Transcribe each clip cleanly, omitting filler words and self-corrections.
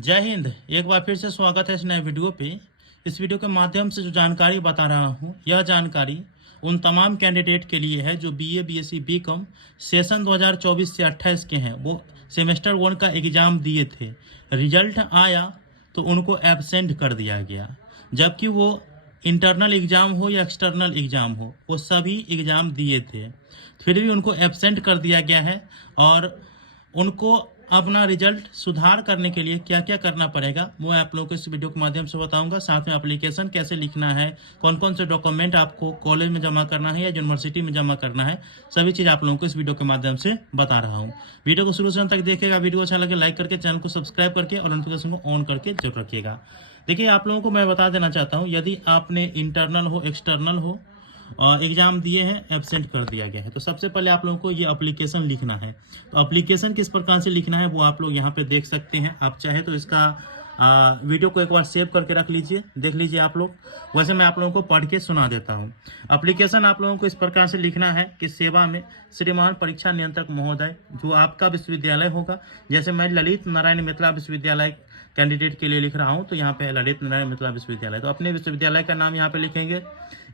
जय हिंद। एक बार फिर से स्वागत है इस नए वीडियो पे। इस वीडियो के माध्यम से जो जानकारी बता रहा हूँ, यह जानकारी उन तमाम कैंडिडेट के लिए है जो बीए, बीएससी, बीकॉम सेशन 2024 से 28 के हैं। वो सेमेस्टर 1 का एग्ज़ाम दिए थे, रिजल्ट आया तो उनको एब्सेंट कर दिया गया। जबकि वो इंटरनल एग्ज़ाम हो या एक्सटर्नल एग्ज़ाम हो, वो सभी एग्ज़ाम दिए थे, फिर भी उनको एब्सेंट कर दिया गया है। और उनको अपना रिजल्ट सुधार करने के लिए क्या क्या करना पड़ेगा वो आप लोगों को इस वीडियो के माध्यम से बताऊंगा। साथ में एप्लीकेशन कैसे लिखना है, कौन कौन से डॉक्यूमेंट आपको कॉलेज में जमा करना है या यूनिवर्सिटी में जमा करना है, सभी चीज़ आप लोगों को इस वीडियो के माध्यम से बता रहा हूँ। वीडियो को शुरू से अंत तक देखिएगा। वीडियो अच्छा लगे लाइक करके चैनल को सब्सक्राइब करके और नोटिफिकेशन को ऑन करके जरूर रखिएगा। देखिए, आप लोगों को मैं बता देना चाहता हूँ, यदि आपने इंटरनल हो, एक्सटर्नल हो, एग्जाम दिए हैं, एब्सेंट कर दिया गया है, तो सबसे पहले आप लोगों को ये एप्लीकेशन लिखना है। तो एप्लीकेशन किस प्रकार से लिखना है वो आप लोग यहाँ पे देख सकते हैं। आप चाहे तो इसका वीडियो को एक बार सेव करके रख लीजिए, देख लीजिए आप लोग। वैसे मैं आप लोगों को पढ़ के सुना देता हूँ। एप्लीकेशन आप लोगों को इस प्रकार से लिखना है कि सेवा में श्रीमान परीक्षा नियंत्रक महोदय, जो आपका विश्वविद्यालय होगा। जैसे मैं ललित नारायण मिथिला विश्वविद्यालय कैंडिडेट के लिए लिख रहा हूँ, तो यहाँ पे ललित नारायण मिथिला विश्वविद्यालय, तो अपने विश्वविद्यालय का नाम यहाँ पे लिखेंगे।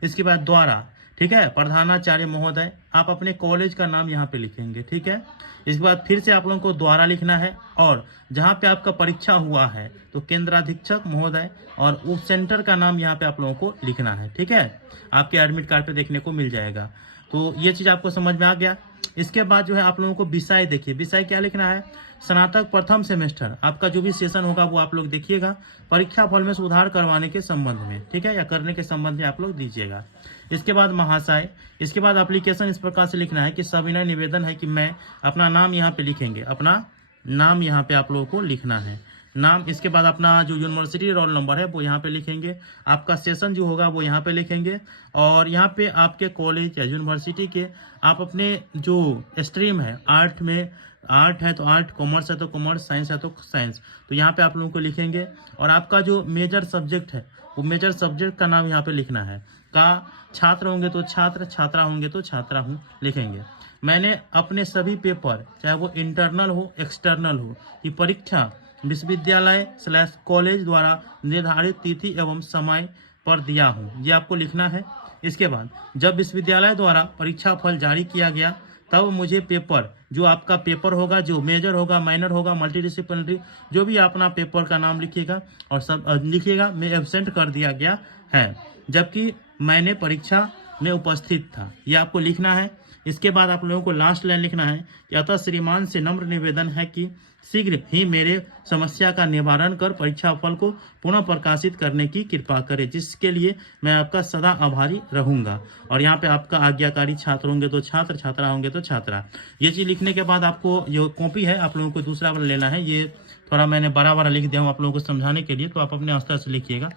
इसके बाद द्वारा, ठीक है, प्रधानाचार्य महोदय, आप अपने कॉलेज का नाम यहाँ पे लिखेंगे, ठीक है। इसके बाद फिर से आप लोगों को द्वारा लिखना है, और जहाँ पे आपका परीक्षा हुआ है तो केंद्राधीक्षक महोदय, और उस सेंटर का नाम यहाँ पे आप लोगों को लिखना है, ठीक है। आपके एडमिट कार्ड पे देखने को मिल जाएगा। तो ये चीज़ आपको समझ में आ गया। इसके बाद जो है आप लोगों को विषय देखिए, विषय क्या लिखना है। स्नातक प्रथम सेमेस्टर, आपका जो भी सेशन होगा वो आप लोग देखिएगा, परीक्षा फल में सुधार करवाने के संबंध में, ठीक है, या करने के संबंध में आप लोग दीजिएगा। इसके बाद महाशय, इसके बाद एप्लीकेशन इस प्रकार से लिखना है कि सविनय निवेदन है कि मैं, अपना नाम यहाँ पे लिखेंगे, अपना नाम यहाँ पे आप लोगों को लिखना है, नाम। इसके बाद अपना जो यूनिवर्सिटी रोल नंबर है वो यहाँ पे लिखेंगे, आपका सेशन जो होगा वो यहाँ पे लिखेंगे, और यहाँ पे आपके कॉलेज या यूनिवर्सिटी के आप अपने जो स्ट्रीम है, आर्ट में आर्ट है तो आर्ट, कॉमर्स है तो कॉमर्स, साइंस है तो साइंस, तो यहाँ पे आप लोगों को लिखेंगे। और आपका जो मेजर सब्जेक्ट है वो मेजर सब्जेक्ट का नाम यहाँ पे लिखना है। का छात्र होंगे तो छात्र, छात्रा होंगे तो छात्रा हूँ लिखेंगे। मैंने अपने सभी पेपर, चाहे वो इंटरनल हो, एक्सटर्नल हो, की परीक्षा विश्वविद्यालय/कॉलेज द्वारा निर्धारित तिथि एवं समय पर दिया हूँ, ये आपको लिखना है। इसके बाद जब विश्वविद्यालय द्वारा परीक्षा फल जारी किया गया तब मुझे पेपर, जो आपका पेपर होगा, जो मेजर होगा, माइनर होगा, मल्टीडिसिप्लिनरी, जो भी अपना पेपर का नाम लिखिएगा और सब लिखिएगा, मैं एब्सेंट कर दिया गया है, जबकि मैंने परीक्षा में उपस्थित था, ये आपको लिखना है। इसके बाद आप लोगों को लास्ट लाइन लिखना है कि अतः श्रीमान से नम्र निवेदन है कि शीघ्र ही मेरे समस्या का निवारण कर परीक्षा फल को पुनः प्रकाशित करने की कृपा करें, जिसके लिए मैं आपका सदा आभारी रहूंगा। और यहाँ पे आपका आज्ञाकारी छात्र होंगे तो छात्र, छात्रा होंगे तो छात्रा। ये चीज़ लिखने के बाद आपको जो कॉपी है आप लोगों को दूसरा वाला लेना है। ये थोड़ा मैंने बड़ा बड़ा लिख दिया हूँ आप लोगों को समझाने के लिए, तो आप अपने स्तर से लिखिएगा।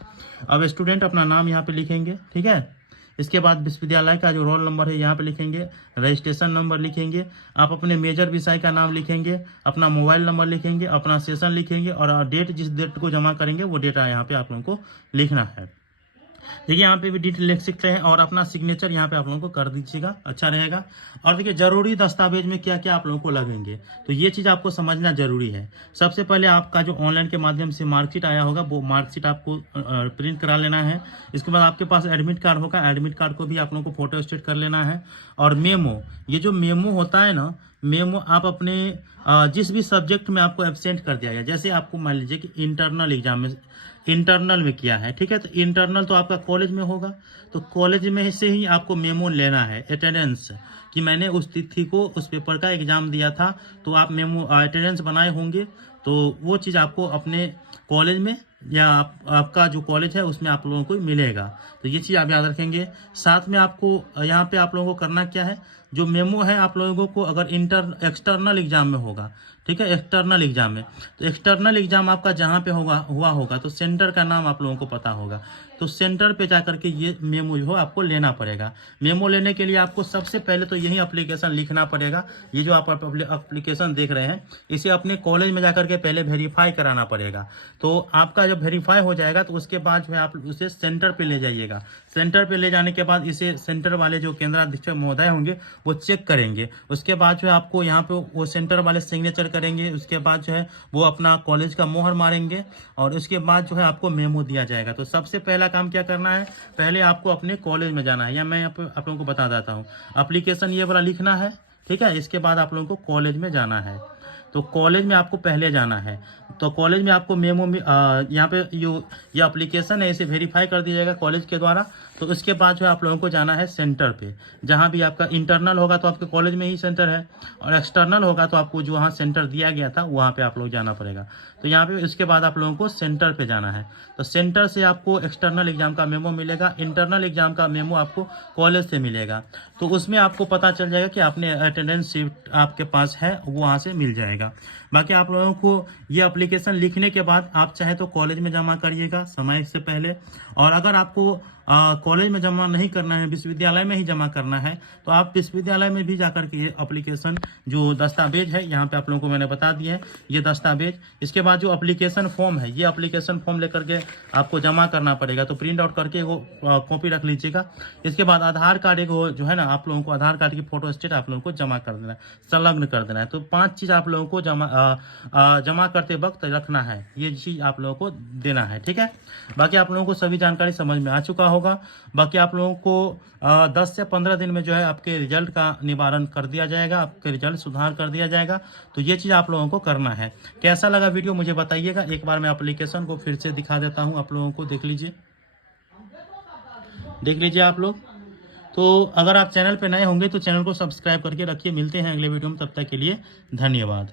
अब स्टूडेंट अपना नाम यहाँ पे लिखेंगे, ठीक है। इसके बाद विश्वविद्यालय का जो रोल नंबर है यहाँ पे लिखेंगे, रजिस्ट्रेशन नंबर लिखेंगे, आप अपने मेजर विषय का नाम लिखेंगे, अपना मोबाइल नंबर लिखेंगे, अपना सेशन लिखेंगे, और डेट, जिस डेट को जमा करेंगे वो डेटा यहाँ पे आप लोगों को लिखना है। देखिए, यहाँ पे भी डिटेल लिख सकते हैं, और अपना सिग्नेचर यहाँ पे आप लोगों को कर दीजिएगा, अच्छा रहेगा। और देखिए, जरूरी दस्तावेज में क्या क्या आप लोगों को लगेंगे, तो ये चीज़ आपको समझना जरूरी है। सबसे पहले आपका जो ऑनलाइन के माध्यम से मार्कशीट आया होगा वो मार्कशीट आपको प्रिंट करा लेना है। इसके बाद आपके पास एडमिट कार्ड होगा, एडमिट कार्ड को भी आप लोगों को फोटो स्टेट कर लेना है। और मेमो, ये जो मेमो होता है ना, मेमो आप अपने जिस भी सब्जेक्ट में आपको एब्सेंट कर दिया गया, जैसे आपको मान लीजिए कि इंटरनल एग्जाम में, इंटरनल में किया है, ठीक है, तो इंटरनल तो आपका कॉलेज में होगा, तो कॉलेज में से ही आपको मेमो लेना है, अटेंडेंस, कि मैंने उस तिथि को उस पेपर का एग्जाम दिया था, तो आप मेमो अटेंडेंस बनाए होंगे, तो वो चीज़ आपको अपने कॉलेज में या आपका जो कॉलेज है उसमें आप लोगों को मिलेगा, तो ये चीज़ आप याद रखेंगे। साथ में आपको यहाँ पे आप लोगों को करना क्या है, जो मेमो है आप लोगों को, अगर एक्सटर्नल एग्जाम में होगा, ठीक है, एक्सटर्नल एग्जाम में, तो एक्सटर्नल एग्जाम आपका जहाँ पे हुआ होगा तो सेंटर का नाम आप लोगों को पता होगा, तो सेंटर पे जा करके ये मेमो जो है आपको लेना पड़ेगा। मेमो लेने के लिए आपको सबसे पहले तो यही एप्लीकेशन लिखना पड़ेगा। ये जो आप एप्लीकेशन देख रहे हैं, इसे अपने कॉलेज में जाकर के पहले वेरीफाई कराना पड़ेगा। तो आपका जब वेरीफाई हो जाएगा तो उसके बाद जो है आप उसे सेंटर पे ले जाइएगा। सेंटर पे ले जाने के बाद इसे सेंटर वाले जो केंद्राधीक्षक महोदय होंगे वो चेक करेंगे। उसके बाद जो है आपको यहाँ पे वो सेंटर वाले सिग्नेचर करेंगे, उसके बाद जो है वो अपना कॉलेज का मोहर मारेंगे और उसके बाद जो है आपको मेमो दिया जाएगा। तो सबसे पहला काम क्या करना है, पहले आपको अपने कॉलेज में जाना है, या मैं आप लोगों को बता देता हूँ। एप्लीकेशन ये वाला लिखना है, ठीक है। इसके बाद आप लोगों को कॉलेज में जाना है। तो कॉलेज में आपको पहले जाना है। तो कॉलेज में आपको मेमो में यहाँ पे ये एप्लीकेशन है, इसे वेरीफाई कर दिया जाएगा कॉलेज के द्वारा। तो उसके बाद जो है आप लोगों को जाना है सेंटर पे, जहाँ भी आपका इंटरनल होगा तो आपके कॉलेज में ही सेंटर है, और एक्सटर्नल होगा तो आपको जो वहाँ सेंटर दिया गया था वहाँ पे आप लोग जाना पड़ेगा। तो यहाँ पे इसके बाद आप लोगों को सेंटर पे जाना है। तो सेंटर से आपको एक्सटर्नल एग्जाम का मेमो मिलेगा, इंटरनल एग्जाम का मेमो आपको कॉलेज से मिलेगा। तो उसमें आपको पता चल जाएगा कि आपने अटेंडेंस शीट आपके पास है, वो वहाँ से मिल जाएगा। बाकी आप लोगों को ये एप्लीकेशन लिखने के बाद आप चाहे तो कॉलेज में जमा करिएगा समय से पहले, और अगर आपको कॉलेज में जमा नहीं करना है, विश्वविद्यालय में ही जमा करना है, तो आप विश्वविद्यालय में भी जाकर के ये एप्लीकेशन जो दस्तावेज है यहाँ पे आप लोगों को मैंने बता दिया है, ये दस्तावेज। इसके बाद जो एप्लीकेशन फॉर्म है, ये एप्लीकेशन फॉर्म लेकर के आपको जमा करना पड़ेगा। तो प्रिंट आउट करके वो कॉपी रख लीजिएगा। इसके बाद आधार कार्ड एक जो है ना, आप लोगों को आधार कार्ड की फोटो स्टेट आप लोगों को जमा कर देना है, संलग्न कर देना है। तो 5 चीज़ आप लोगों को जमा करते वक्त रखना है, ये चीज़ आप लोगों को देना है, ठीक है। बाकी आप लोगों को सभी जानकारी समझ में आ चुका होगा। बाकी आप लोगों को 10 से 15 दिन में जो है आपके रिजल्ट का निवारण कर दिया जाएगा, आपके रिजल्ट सुधार कर दिया जाएगा। तो ये चीज़ आप लोगों को करना है। कैसा लगा वीडियो मुझे बताइएगा। एक बार मैं एप्लीकेशन को फिर से दिखा देता हूँ आप लोगों को, देख लीजिए आप लोग। तो अगर आप चैनल पे नए होंगे तो चैनल को सब्सक्राइब करके रखिए। मिलते हैं अगले वीडियो में, तब तक के लिए धन्यवाद।